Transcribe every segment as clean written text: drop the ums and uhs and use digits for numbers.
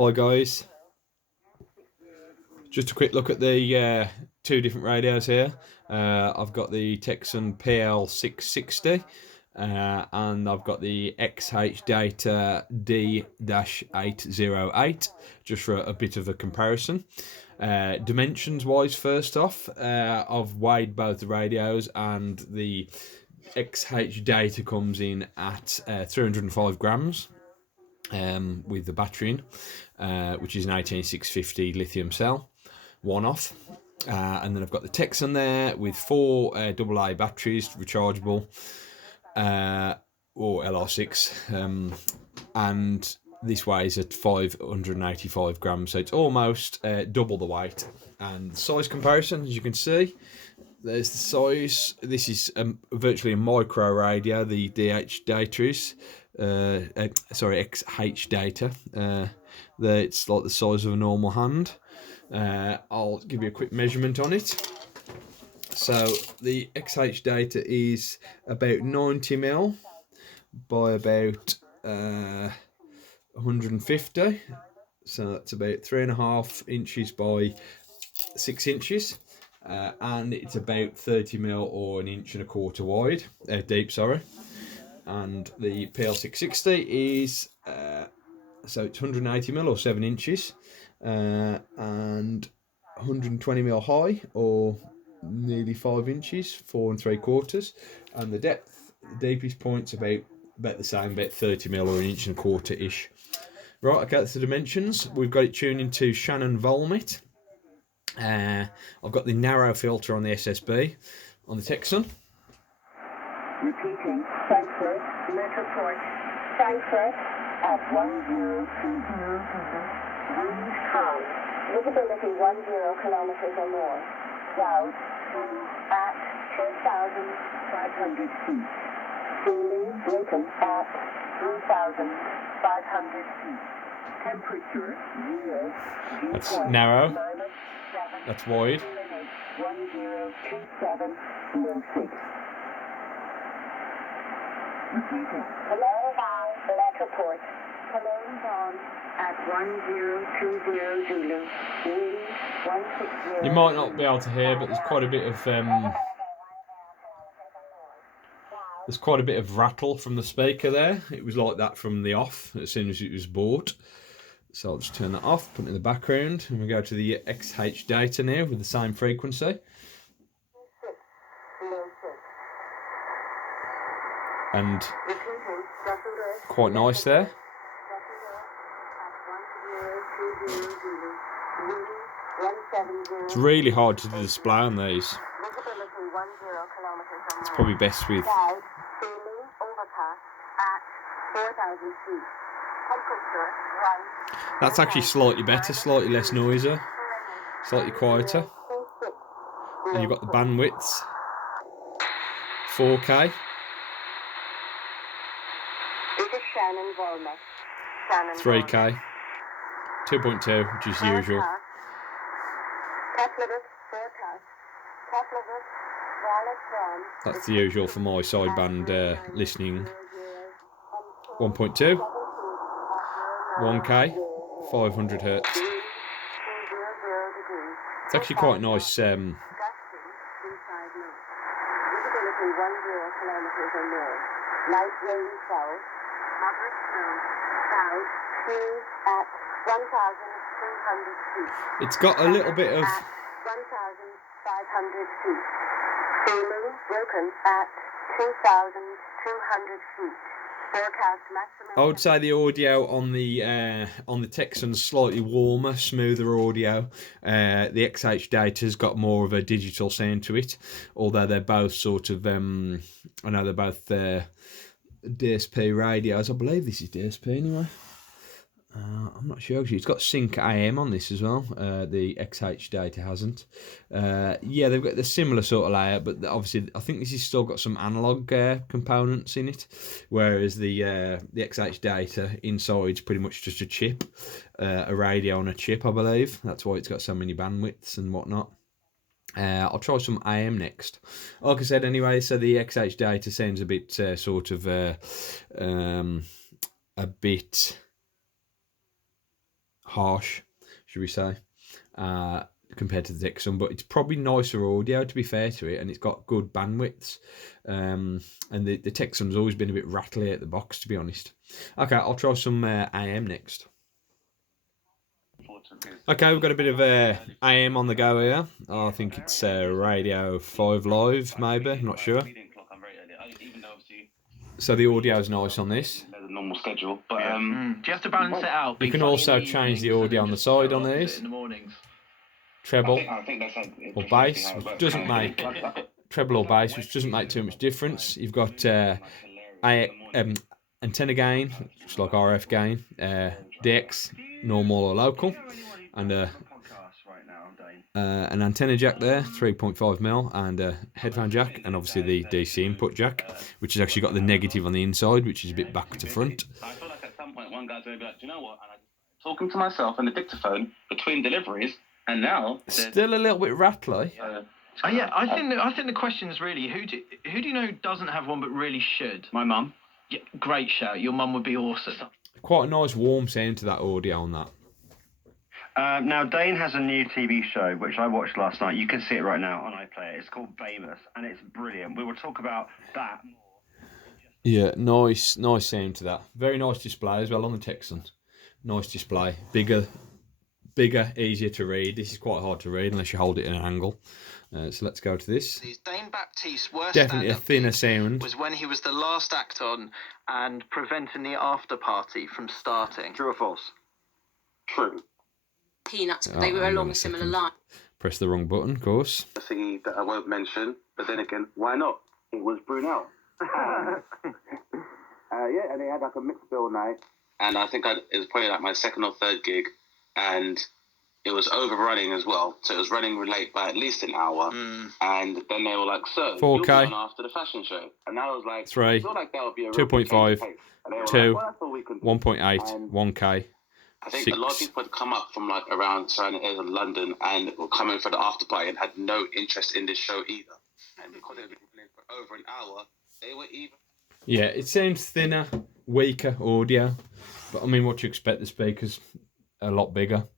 Hi guys, just a quick look at the two different radios here. I've got the Tecsun Pl-660 and I've got the XHDATA D-808, just for a bit of a comparison. Dimensions wise, first off, I've weighed both the radios, and the XHDATA comes in at 305 grams. With the battery in, which is an 18650 lithium cell, one off. And then I've got the Tecsun there with four AA batteries, rechargeable, or LR6, and this weighs at 585 grams, so it's almost double the weight. And the size comparison, as you can see, there's the size. This is virtually a micro radio, the XHDATA is. XHDATA. It's like the size of a normal hand. I'll give you a quick measurement on it. So the XHDATA is about 90mm by about 150. So that's about 3.5 inches by 6 inches. And it's about 30mm or 1.25 inches wide, deep, sorry. And the Pl-660 is so it's 180mm or 7 inches, and 120mm high or nearly 5 inches, 4 3/4, and the depth, the deepest point's about the same, about 30mm or 1.25 inches ish. Right, okay, that's the dimensions. We've got it tuned into Shannon Volmit. I've got the narrow filter on the SSB on the Tecsun. Repeating, Frankfurt, Metroport, Frankfurt at 1020. Wind calm. Visibility 10 kilometers or more. South at 2,500 feet. Feeling Lincoln at 3,500 feet. Temperature 0. That's narrow. That's wide. 1027.6. Repeating. Command on Metroport. Command on at 1020 Zulu. Wind 160. You might not be able to hear, but there's quite a bit of rattle from the speaker there. It was like that from the off as soon as it was bought. So I'll just turn that off, put it in the background, and we go to the XHDATA now with the same frequency. And quite nice there. It's really hard to display on these. It's probably best with. That's actually slightly better, slightly less noisy, slightly quieter. And you've got the bandwidths, 4K. This is Shannon Volmit. 3K, 2.2, which is usual. That's the usual for my sideband listening. 1.2, 1K, 500 Hz. It's actually quite nice. Visibility 10 kilometers or more. Light rain south. Moderate snow. South. Speed at 1,300 feet. It's got a little bit of. 1,500 feet. Feeling broken at 2,200 feet. Forecast maximum. I would say the audio on the Tecsun's slightly warmer, smoother audio. The XHDATA's got more of a digital sound to it, although they're both sort of. I know they're both DSP radios. I believe this is DSP anyway. I'm not sure actually. It's got sync AM on this as well. The XHDATA hasn't. Yeah, they've got the similar sort of layout, but obviously I think this has still got some analog components in it, whereas the XHDATA inside's pretty much just a chip, a radio on a chip, I believe. That's why it's got so many bandwidths and whatnot. I'll try some AM next. Like I said, anyway, so the XHDATA sounds a bit sort of a bit harsh, should we say, compared to the Tecsun, but it's probably nicer audio, to be fair to it, and it's got good bandwidths. And the Tecsun's always been a bit rattly at the box, to be honest. Okay, I'll try some AM next. Okay, we've got a bit of AM on the go here. I think it's Radio 5 Live, maybe, I'm not sure. So the audio's nice on this. There's a normal schedule, but do you have to balance it out? You can also change the audio on the side on these. In the mornings. Treble I think that's like or bass, which doesn't make treble or bass, which doesn't make too much difference. You've got antenna gain, which is like RF gain, DX, normal or local, and an antenna jack there, 3.5mm, and a headphone jack, and obviously the DC input jack, which has actually got the negative on the inside, which is a bit back to front. I feel like at some point one guy's going to be like, do you know what? And I'm talking to myself and the dictaphone between deliveries, and now still a little bit rattly. Yeah, I think the question is really who do you know doesn't have one but really should? My mum. Yeah, great shout. Your mum would be awesome. Quite a nice warm sound to that audio on that. Now, Dane has a new TV show, which I watched last night. You can see it right now on iPlayer. It's called Famous, and it's brilliant. We will talk about that. Yeah, nice sound to that. Very nice display as well on the Tecsun. Nice display. Bigger, easier to read. This is quite hard to read unless you hold it in an angle. So let's go to this. Dane Baptiste's worst Definitely a thinner sound. was when he was the last act on and preventing the after party from starting. True or false? True. Peanuts, but they were along a similar line. Press the wrong button, of course. A thingy that I won't mention, but then again, why not? It was Brunel. Yeah, and they had like a mixed bill night. And I think it was probably like my second or third gig, and it was overrunning as well. So it was running late by at least an hour. And then they were like, so, 4K. you'll be on after the fashion show. And I was like, 3, I feel like that would be a 2.5, 2, like, well, 1.8, 1K. I think 6. a lot of people had come up from like around surrounding areas of London and were coming for the after party and had no interest in this show either. And because they were playing for over an hour, they were even. Yeah, it seems thinner, weaker audio. But I mean, what do you expect? The speakers a lot bigger.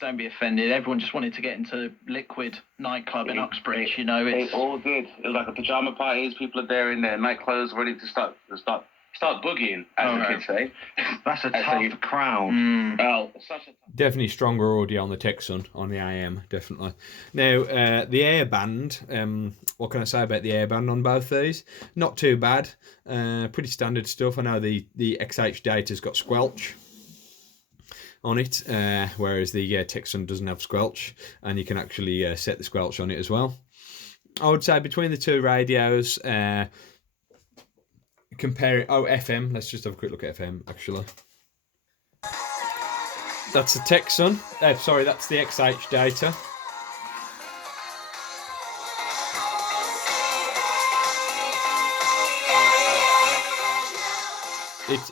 Don't be offended. Everyone just wanted to get into Liquid nightclub in Uxbridge. You know, it's They all did. It was like a pajama parties. People are there in their night clothes, ready to start boogieing, as the kids say. That's a tough crowd. Well, such a Definitely stronger audio on the Tecsun, on the AM, definitely. Now, the Airband, what can I say about the Airband on both these? Not too bad. Pretty standard stuff. I know the XHDATA's got squelch on it, whereas the Tecsun doesn't have squelch, and you can actually set the squelch on it as well. I would say between the two radios, compare FM, let's just have a quick look at FM, actually. That's the Tecsun. Sorry, that's the XHDATA.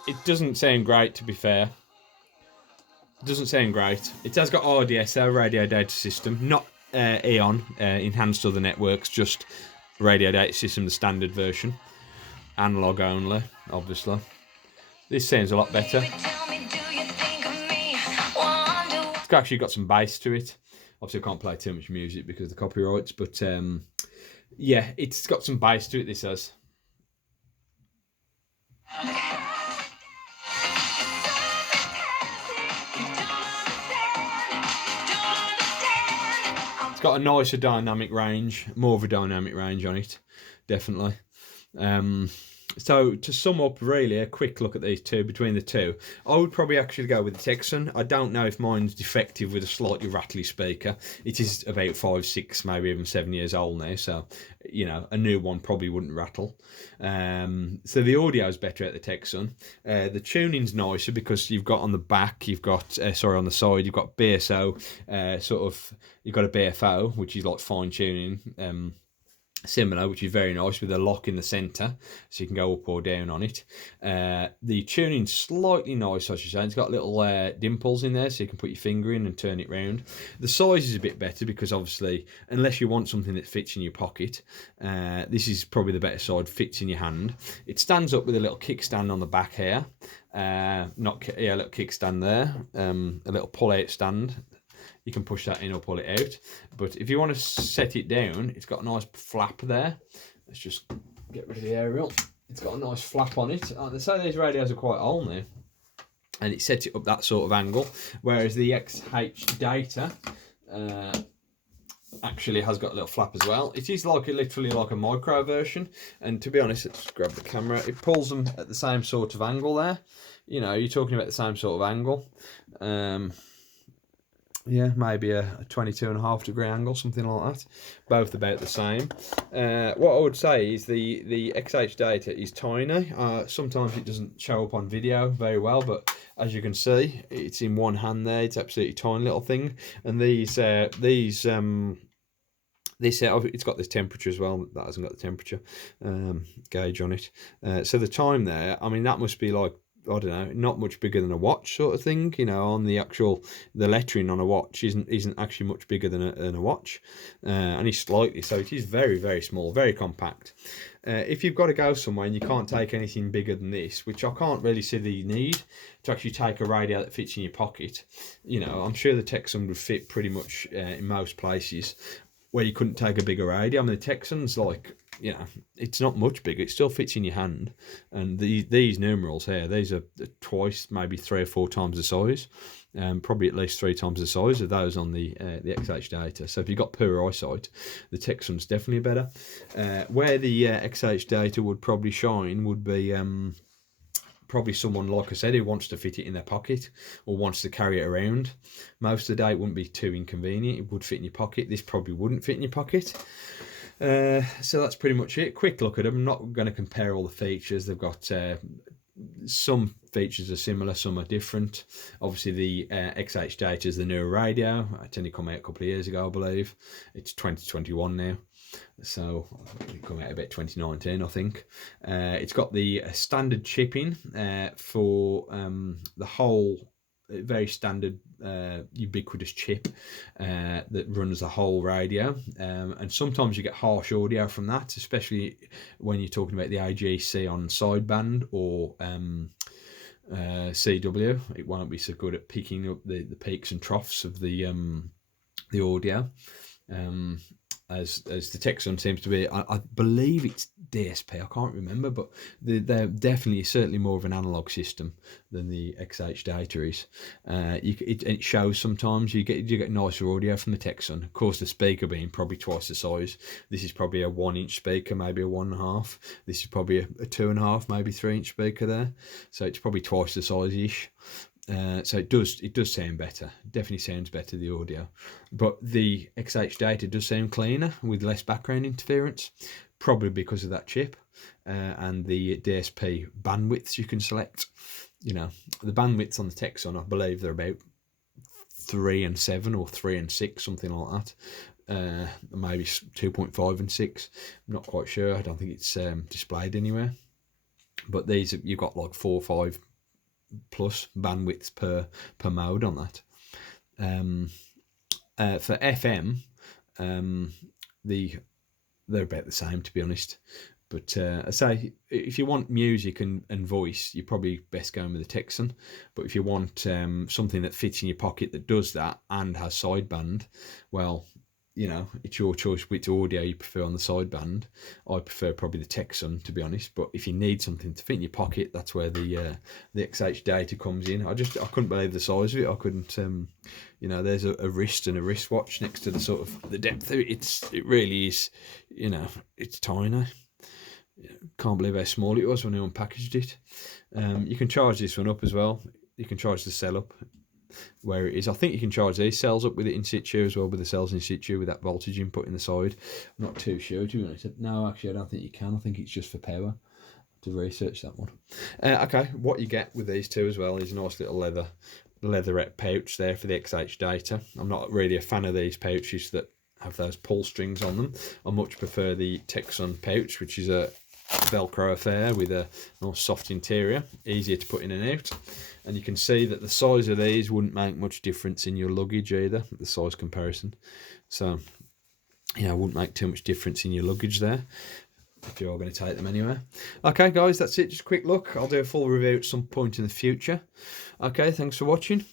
It doesn't sound great, to be fair. It doesn't sound great. It has got RDSO, radio data system, not EON, enhanced other networks, just radio data system, the standard version. Analog only, obviously. This sounds a lot better. It's actually got some bass to it. Obviously, I can't play too much music because of the copyrights, but yeah, it's got some bass to it, this has. It's got a nicer dynamic range, more of a dynamic range on it, definitely. So to sum up, really, a quick look at these two, between the two, I would probably actually go with the Tecsun. I don't know if mine's defective with a slightly rattly speaker. It is about 5, 6, maybe even 7 years old now, so, you know, a new one probably wouldn't rattle. So the audio is better at the Tecsun. The tuning's nicer because you've got on the back, you've got, on the side, you've got BSO, you've got a BFO, which is like fine tuning, similar, which is very nice, with a lock in the centre, so you can go up or down on it. The tuning's slightly nice, I should say. It's got little dimples in there, so you can put your finger in and turn it round. The size is a bit better because, obviously, unless you want something that fits in your pocket, this is probably the better side, fits in your hand. It stands up with a little kickstand on the back here. A little kickstand there, a little pull-out stand. You can push that in or pull it out. But if you want to set it down, it's got a nice flap there. Let's just get rid of the aerial. It's got a nice flap on it. They say these radios are quite old now. And it sets it up that sort of angle. Whereas the XHDATA actually has got a little flap as well. It is literally like a micro version. And to be honest, let's grab the camera. It pulls them at the same sort of angle there. You know, you're talking about the same sort of angle. Yeah, maybe a 22.5-degree angle, something like that. Both about the same. What I would say is the XHDATA is tiny. Sometimes it doesn't show up on video very well, but as you can see, it's in one hand there. It's absolutely tiny little thing. And it's got this temperature as well. That hasn't got the temperature gauge on it. So the time there, I mean, that must be like, I don't know, not much bigger than a watch sort of thing. You know, on the lettering on a watch isn't actually much bigger than a watch, and it's slightly, so it is very, very small, very compact. If you've got to go somewhere and you can't take anything bigger than this, which I can't really see the need to actually take a radio that fits in your pocket, you know, I'm sure the Tecsun would fit pretty much in most places where you couldn't take a bigger radio. I mean, the Tecsun's like, you know, it's not much bigger. It still fits in your hand. And these numerals here, these are twice, maybe 3 or 4 times the size. Probably at least 3 times the size of those on the XHDATA. So if you've got poor eyesight, the Tecsun's definitely better. Where the XHDATA would probably shine would be probably someone, like I said, who wants to fit it in their pocket or wants to carry it around. Most of the day it wouldn't be too inconvenient. It would fit in your pocket. This probably wouldn't fit in your pocket. So that's pretty much it. Quick look at them. I'm not going to compare all the features. They've got some features are similar, some are different. Obviously the XHDATA is the newer radio. It only come out a couple of years ago, I believe. It's 2021 now. So it come out about 2019, I think. It's got the standard chipping for the whole, very standard ubiquitous chip that runs the whole radio, and sometimes you get harsh audio from that, especially when you're talking about the AGC on sideband or CW. It won't be so good at picking up the peaks and troughs of the audio. As the Tecsun seems to be, I believe it's DSP, I can't remember, but they're definitely, certainly more of an analog system than the XHDATA is. It shows sometimes you get nicer audio from the Tecsun. Of course, the speaker being probably twice the size. This is probably a 1-inch speaker, maybe a 1.5. This is probably a 2.5, maybe 3-inch speaker there. So it's probably twice the size-ish. So it does sound better. Definitely sounds better, the audio. But the XHDATA does sound cleaner with less background interference, probably because of that chip and the DSP bandwidths you can select. You know, the bandwidths on the Tecsun, I believe they're about 3 and 7 or 3 and 6, something like that. Maybe 2.5 and 6. I'm not quite sure. I don't think it's displayed anywhere. But these, you've got like 4 or 5 plus bandwidths per mode on that. For FM, they're about the same, to be honest. But I say, if you want music and voice, you're probably best going with the Tecsun. But if you want something that fits in your pocket that does that and has sideband, well, you know, it's your choice which audio you prefer on the sideband. I prefer probably the Tecsun, to be honest. But if you need something to fit in your pocket, that's where the XHDATA comes in. I couldn't believe the size of it. I couldn't, you know, there's a wrist and a wristwatch next to the sort of the depth of it. It really is, you know, it's tiny. Can't believe how small it was when I unpackaged it. You can charge this one up as well. You can charge the cell up where it is. I think you can charge these cells up with it in situ as well, with the cells in situ with that voltage input in the side. I'm not too sure, to be honest. No, actually, I don't think you can. I think it's just for power. To research that one. Okay, what you get with these two as well is a nice little leatherette pouch there for the XHDATA. I'm not really a fan of these pouches that have those pull strings on them. I much prefer the Tecsun pouch, which is a Velcro affair with a nice soft interior, easier to put in and out. And you can see that the size of these wouldn't make much difference in your luggage either, the size comparison. So, you know, wouldn't make too much difference in your luggage there, if you're going to take them anywhere. Okay, guys, that's it. Just a quick look. I'll do a full review at some point in the future. Okay, thanks for watching.